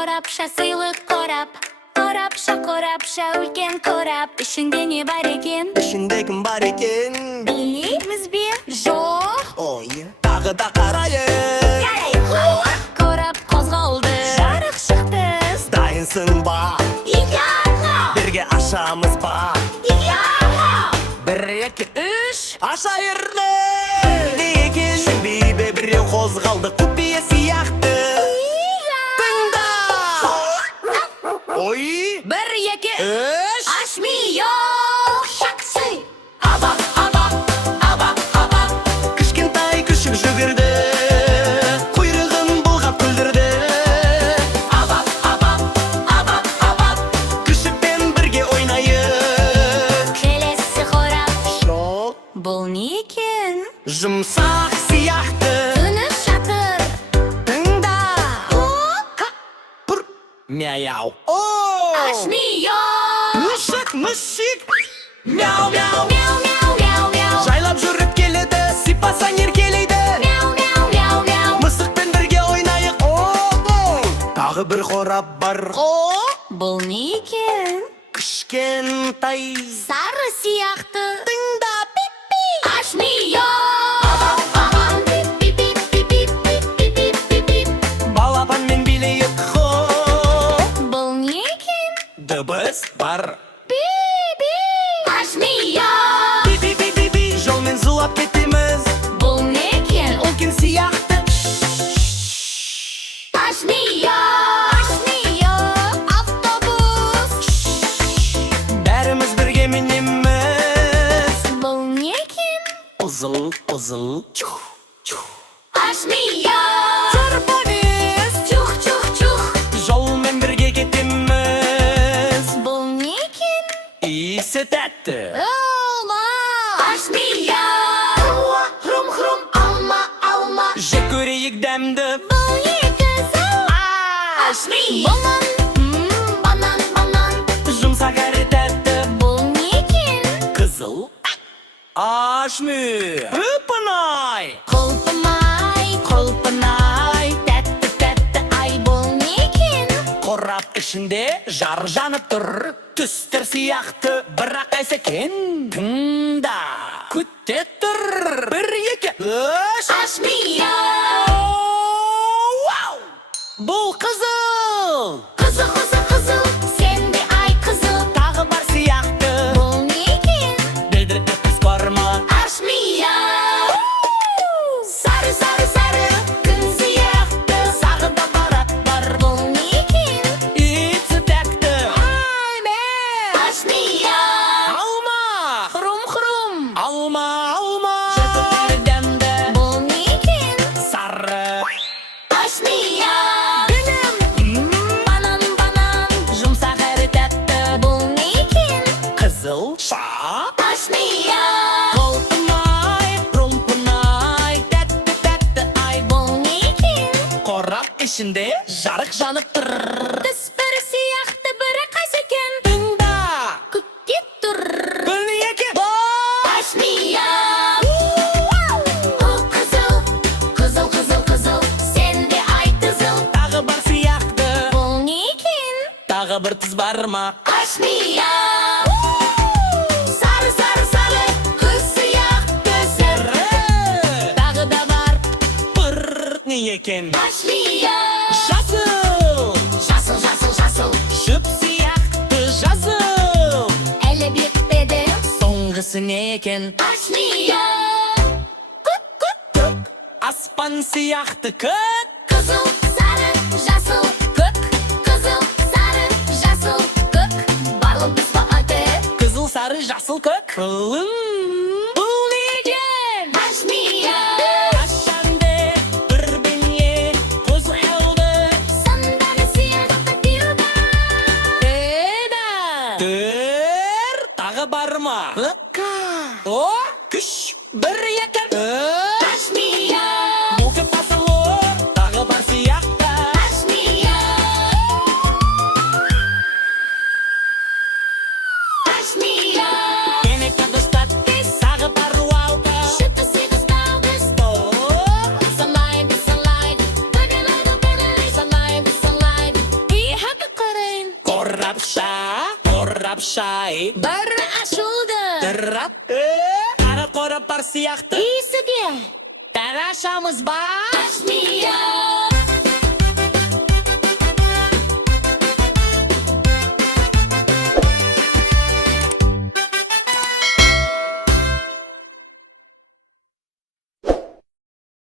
Корапша сыйлық корап, корапша үлкен корап. Ішінде не бар екен? Ішінде кім бар екен? Білмейміз бе? Жоқ. Ой, тағы да қарайық. Корап қозғалды, жарық шықты. Дайынсың ба? Идеально! Бірге ашамыз ба? Идеально! 1, 2, 3 ашайырды. Неге сенбейді біреу қозғалды құпия сияқты. Тыңда! Ой! 1, 2, 3 ашмайық! Шақсый! Кішкентай күшік жүгірді, құйрығын бұлғап күлдірді. Күшікпен бірге ойнайық. Келесі қорап. Жоқ, Бұл не екен? жұмсақ сияқты. Түні шатыр. Тыңда! О, Пыр! Мяу! ашмайық! Мышық! Мяу, мяу! Мяу, мяу, мяу, мяу. Жайлап жүріп келеді, сипасаң еркелейді. Мяу, мяу, мяу, мяу. Мысықпен бірге ойнайық. Тағы бір қорап бар. Бұл не екен? Кішкентай. Сары сияқты. Тыңда! Балапанмен билейік. Бұл не екен? Дыбыс бар. Ашмайық! Би-би-би-би-би, жолмен зулап кетеміз. Бұл не екен? Үлкен сияқты. Ашмайық! Автобус! Бәріміз бірге мінеміз. Бұл не екен? Ұзыл. Ашмайық! Турбовиз. Чух! Жолмен бірге кетеміз. Бұл не екен? Иісі тәтті. Алма! Ашмайық! Хрум, алма! Жек көрейік дәмді. Бұл не қызыл? Ашмайық! Банан! Жұмсақ әрі тәтті. Бұл не екен? Қызыл. Ашмы. Үпінай. Құлпынай! Тәтті, ай, бұл не екен? Қорап ішінде жар жанып тұр. Түстер сияқты бірақ қайсы екен? Тыңда. Күтте тұр. 1, 2, 3 Ашмайық! Бұл қызыл. Қызыл! Сенде ай қызыл! Тағы бар сияқты. Бұл не екен? Білдірді біз көрма. Ашмайық! Сары! Күн сияқты! Сағыда барат бар. Бұл не екен? Иісі тәтті. Ашмайық! Алма. Хрум! Алма. Жек дәмді. Бұл не екен? Сары. Ашмайық! Банан! Жұмсақ әрі тәтті. Бұл не екен? Қызыл. Ашмайық! Құлпынай. Румпынай. Тәтті, ай. Бұл не екен? Қорап ішінде жарық жанып тұр. Түс бір сияқты бірі қайсы екен? Тыңда. Күтте тұр! 1, 2 Ашмайық! Қызыл! Сенде ай қызыл! Тағы бар сияқты. Бұл не екен? Тағы бір тұз бар ма? Ашмайық! Сары! Күз сияқты зір! Тағы да бар! Бір не екен? Ашмайық! Жасыл. Шөп сияқты жасыл. Әлі бітпеді! Соңғысы не екен? Ашмайық! Аспан сияқты көк. Қызыл, сары, жасыл, көк. Қызыл, сары, жасыл, көк. Барлығымыз бақыты. Қызыл, сары, жасыл, көк. Бұл не екен? Ашмайық! Ашанды бір бейне қозғалды. Сандары сияқты тиылды. Түр тағы бар ма? О, күш. 1, 2 Ашмайық! Бұл көп асылы тағы бар сияқты. Ашмайық! Tiene que gustarte şay Bir aşıldı. Dırrap Qara qora par siyahtı İyisiga. Tarashamiz bas Ashmiya.